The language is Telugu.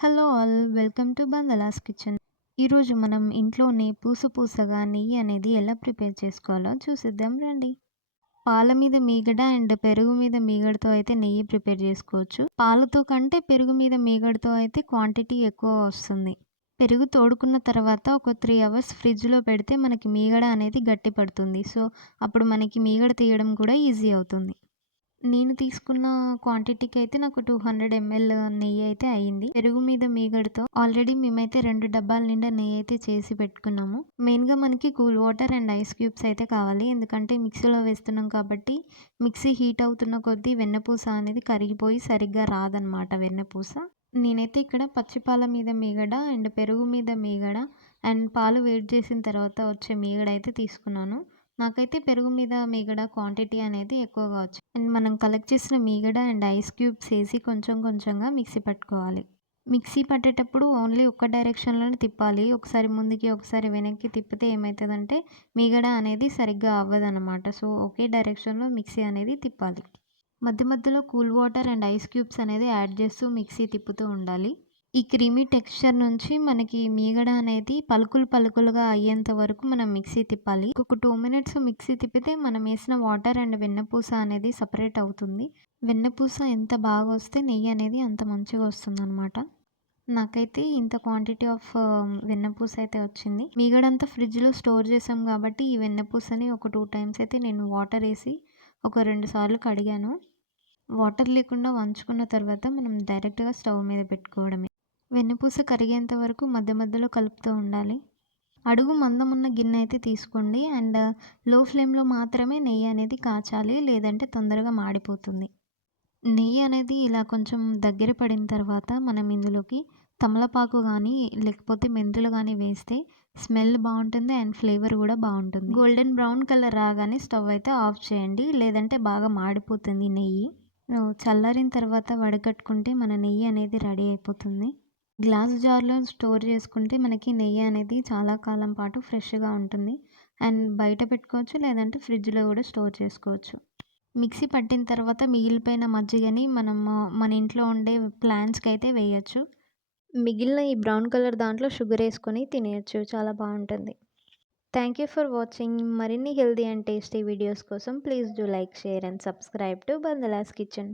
Hello all welcome to Bandala's kitchen. ఈరోజు మనం ఇంట్లోనే పూస పూసగా నెయ్యి అనేది ఎలా ప్రిపేర్ చేసుకోవాలో చూసిద్దాం రండి. పాల మీద మీగడ అండ్ పెరుగు మీద మీగడతో అయితే నెయ్యి ప్రిపేర్ చేసుకోవచ్చు. పాలతో కంటే పెరుగు మీద మీగడతో అయితే క్వాంటిటీ ఎక్కువ వస్తుంది. పెరుగు తోడుకున్న తర్వాత ఒక త్రీ అవర్స్ ఫ్రిడ్జ్లో పెడితే మనకి మీగడ అనేది గట్టి పడుతుంది సో అప్పుడు మనకి మీగడ తీయడం కూడా ఈజీ అవుతుంది. నేను తీసుకున్న క్వాంటిటీకి అయితే నాకు టూ హండ్రెడ్ ఎంఎల్ నెయ్యి అయితే అయ్యింది. పెరుగు మీద మీగడతో ఆల్రెడీ మేమైతే రెండు డబ్బాల నిండా నెయ్యి అయితే చేసి పెట్టుకున్నాము. మెయిన్గా మనకి cool water and ice cubes అయితే కావాలి. ఎందుకంటే మిక్సీలో వేస్తున్నాం కాబట్టి మిక్సీ హీట్ అవుతున్న కొద్దీ వెన్నపూస అనేది కరిగిపోయి సరిగ్గా రాదనమాట వెన్నపూస. నేనైతే ఇక్కడ పచ్చిపాల మీద మీగడ అండ్ పెరుగు మీద మీగడ అండ్ పాలు వేడి చేసిన తర్వాత వచ్చే మీగడ అయితే తీసుకున్నాను. నాకైతే పెరుగు మీద మీగడ క్వాంటిటీ అనేది ఎక్కువగా వచ్చింది అండ్ మనం కలెక్ట్ చేసిన మీగడ అండ్ ఐస్ క్యూబ్స్ వేసి కొంచెం కొంచెంగా మిక్సీ పట్టుకోవాలి. మిక్సీ పట్టేటప్పుడు ఓన్లీ ఒక్క డైరెక్షన్లోనే తిప్పాలి. ఒకసారి ముందుకి ఒకసారి వెనక్కి తిప్పితే ఏమవుతుందంటే మీగడ అనేది సరిగ్గా అవ్వదన్నమాట. సో ఒకే డైరెక్షన్లో మిక్సీ అనేది తిప్పాలి. మధ్య మధ్యలో cool water and ice cubes అనేది యాడ్ చేస్తూ మిక్సీ తిప్పుతూ ఉండాలి. ఈ క్రీమీ టెక్స్చర్ నుంచి మనకి మీగడ అనేది పలుకులు పలుకులుగా అయ్యేంత వరకు మనం మిక్సీ తిప్పాలి. ఒక టూ మినిట్స్ మిక్సీ తిప్పితే మనం వేసిన వాటర్ అండ్ వెన్నపూస అనేది సపరేట్ అవుతుంది. వెన్నపూస ఎంత బాగా వస్తే నెయ్యి అనేది అంత మంచిగా వస్తుంది అనమాట నాకైతే ఇంత క్వాంటిటీ ఆఫ్ um, వెన్నపూస అయితే వచ్చింది. మీగడంతా ఫ్రిడ్జ్లో స్టోర్ చేసాం కాబట్టి ఈ వెన్నపూసని ఒక టూ టైమ్స్ అయితే నేను వాటర్ వేసి ఒక రెండు సార్లు కడిగాను. వాటర్ లేకుండా వంచుకున్న తర్వాత మనం డైరెక్ట్గా స్టవ్ మీద పెట్టుకోవడమే. వెన్నపూస కరిగేంత వరకు మధ్య మధ్యలో కలుపుతూ ఉండాలి. అడుగు మందం ఉన్న గిన్నె అయితే తీసుకోండి. అండ్లో ఫ్లేమ్లో మాత్రమే నెయ్యి అనేది కాచాలి. లేదంటే తొందరగా మాడిపోతుంది. నెయ్యి అనేది ఇలా కొంచెం దగ్గర పడిన తర్వాత మనం ఇందులోకి తమలపాకు కానీ లేకపోతే మెంతులు కానీ వేస్తే స్మెల్ బాగుంటుంది అండ్ ఫ్లేవర్ కూడా బాగుంటుంది. గోల్డెన్ బ్రౌన్ కలర్ రాగానే స్టవ్ అయితే ఆఫ్ చేయండి. లేదంటే బాగా మాడిపోతుంది నెయ్యి. చల్లారిన తర్వాత వడకట్టుకుంటే మన నెయ్యి అనేది రెడీ అయిపోతుంది. గ్లాస్ జార్లో స్టోర్ చేసుకుంటే మనకి నెయ్యి అనేది చాలా కాలం పాటు ఫ్రెష్గా ఉంటుంది. అండ్ బయట పెట్టుకోవచ్చు లేదంటే ఫ్రిడ్జ్లో కూడా స్టోర్ చేసుకోవచ్చు. మిక్సీ పట్టిన తర్వాత మిగిలిపోయిన మజ్జిగని మనం మన ఇంట్లో ఉండే ప్లాంట్స్కి అయితే వేయచ్చు. మిగిలిన ఈ బ్రౌన్ కలర్ దాంట్లో షుగర్ వేసుకొని తినేయచ్చు. చాలా బాగుంటుంది. Thank you for watching. మరిన్ని హెల్తీ అండ్ టేస్టీ వీడియోస్ కోసం please do like share and subscribe to Bandala's kitchen.